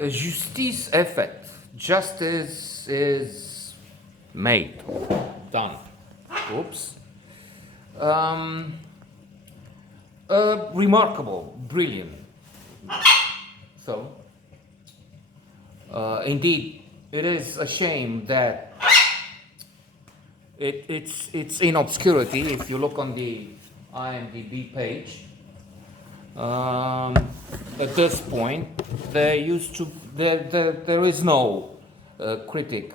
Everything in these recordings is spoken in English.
Justice Est Faite. Justice is made, done. Oops. Remarkable, brilliant. So, indeed, it is a shame that it's in obscurity. If you look on the IMDb page, at this point, there is no critic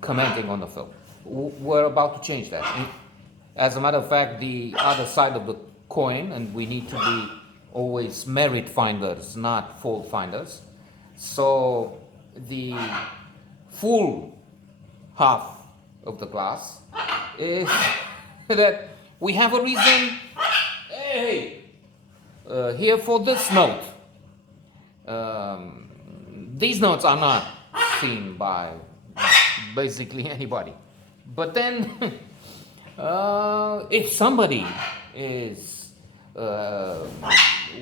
commenting on the film. We're about to change that. As a matter of fact, the other side of the coin, and we need to be always merit finders, not fault finders. So the full half of the glass is that we have a reason, here for this note. These notes are not seen by basically anybody. But then, if somebody is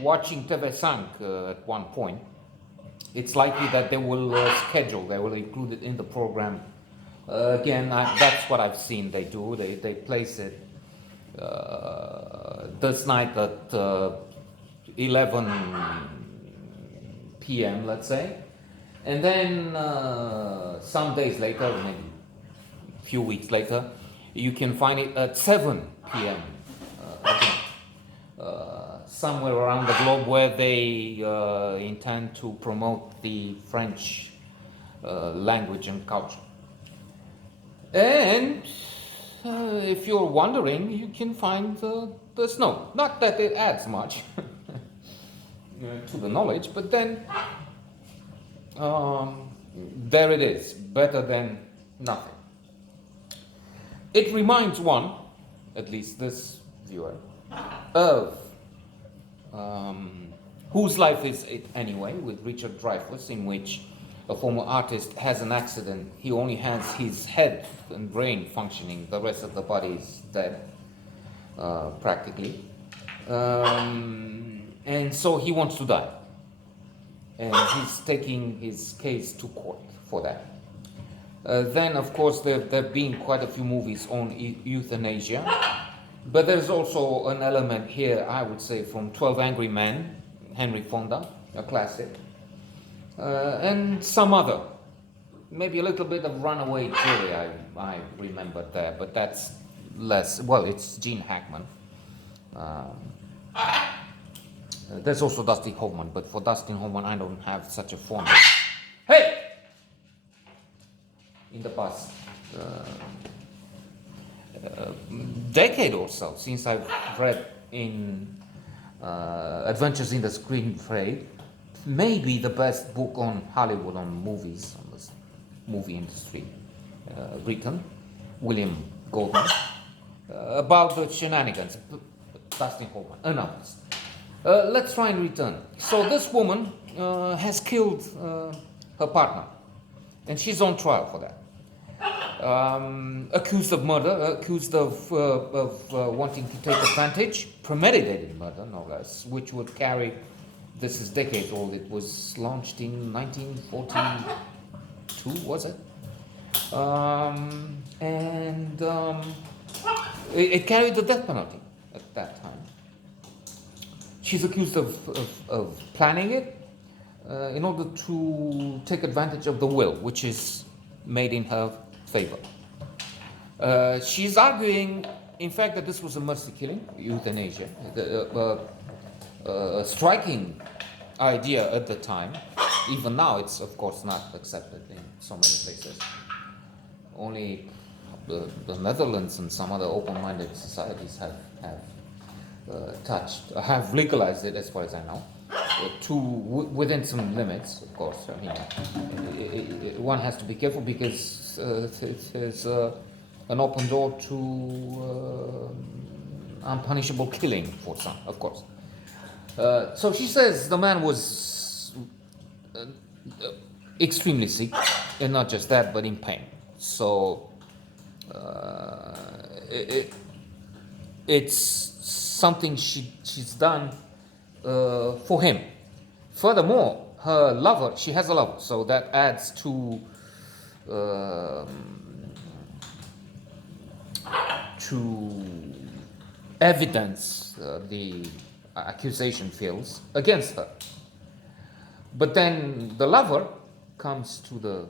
watching TV5 at one point, it's likely that they will they will include it in the program. Again, that's what I've seen they do. They place it this night at 11 p.m., let's say. And then some days later, maybe a few weeks later, you can find it at 7 p.m. Again. Somewhere around the globe where they intend to promote the French language and culture. And if you're wondering, you can find the snow. Not that it adds much to the knowledge, but then there it is, better than nothing. It reminds one, at least this viewer, of Whose Life Is It Anyway, with Richard Dreyfuss, in which a former artist has an accident. He only has his head and brain functioning, the rest of the body is dead, practically. And so he wants to die. And he's taking his case to court for that. Then, of course, there have been quite a few movies on euthanasia. But there's also an element here, I would say, from 12 Angry Men, Henry Fonda, a classic. And some other. Maybe a little bit of Runaway Jury, I remember there, but that's less. Well, it's Gene Hackman. There's also Dustin Hoffman, but for Dustin Hoffman, I don't have such a formula. Hey! In the past decade or so, since I've read in Adventures in the Screenplay, maybe the best book on Hollywood, on movies, on the movie industry, written, William Goldman, about the shenanigans. Dustin Hoffman, an artist. Let's try and return. So this woman has killed her partner, and she's on trial for that. Accused of murder, accused of wanting to take advantage, premeditated murder, no less, which would carry, this is decades old, it was launched in 1942, was it? It carried the death penalty at that time. She's accused of planning it in order to take advantage of the will, which is made in her favor. She's arguing, in fact, that this was a mercy killing, euthanasia, a striking idea at the time. Even now, it's of course not accepted in so many places. Only the Netherlands and some other open-minded societies have legalized it, as far as I know, within some limits, of course. I mean, one has to be careful because there's an open door to unpunishable killing for some, of course. So she says the man was extremely sick, and not just that, but in pain. So it's something she's done for him. Furthermore, her lover, she has a lover, so that adds um to evidence the accusation feels against her. But then the lover comes to the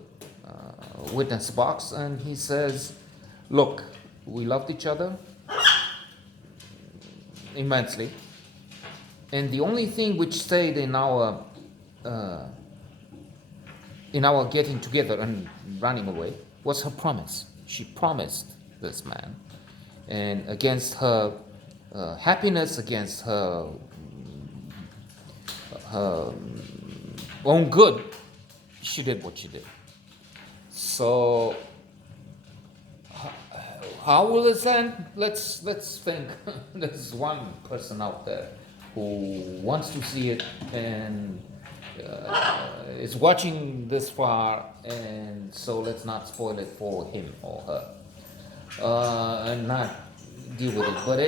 witness box and he says, look, we loved each other immensely, and the only thing which stayed in our getting together and running away was her promise. She promised this man, and against her happiness, against her own good, she did what she did. So how will it end? Let's think. There's one person out there who wants to see it and is watching this far, and so let's not spoil it for him or her, and not deal with it. But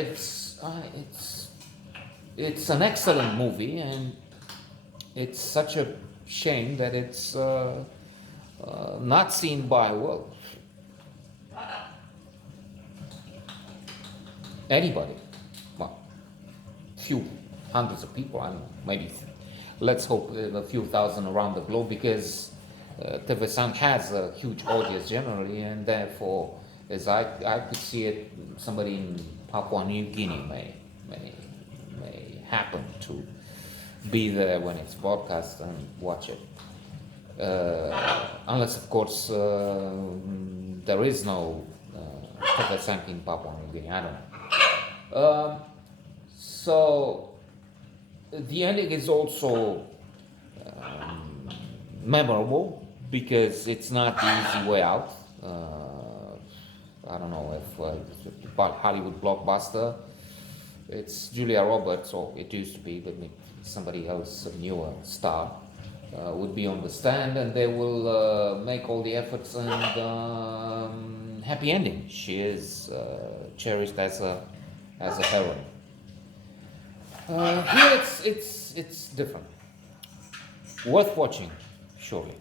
it's an excellent movie, and it's such a shame that it's not seen by anybody. Well, few hundreds of people. I don't know, maybe. Let's hope a few thousand around the globe, because TV has a huge audience generally, and therefore, as I could see it, somebody in Papua New Guinea may happen to be there when it's broadcast and watch it. Unless, of course, there is no TV in Papua New Guinea. I don't know. So the ending is also memorable because it's not the easy way out. I don't know if it's a Hollywood blockbuster. It's Julia Roberts, or it used to be, but maybe somebody else, a newer star, would be on the stand, and they will make all the efforts, and happy ending. She is cherished as a heroine. Here it's different. Worth watching, surely.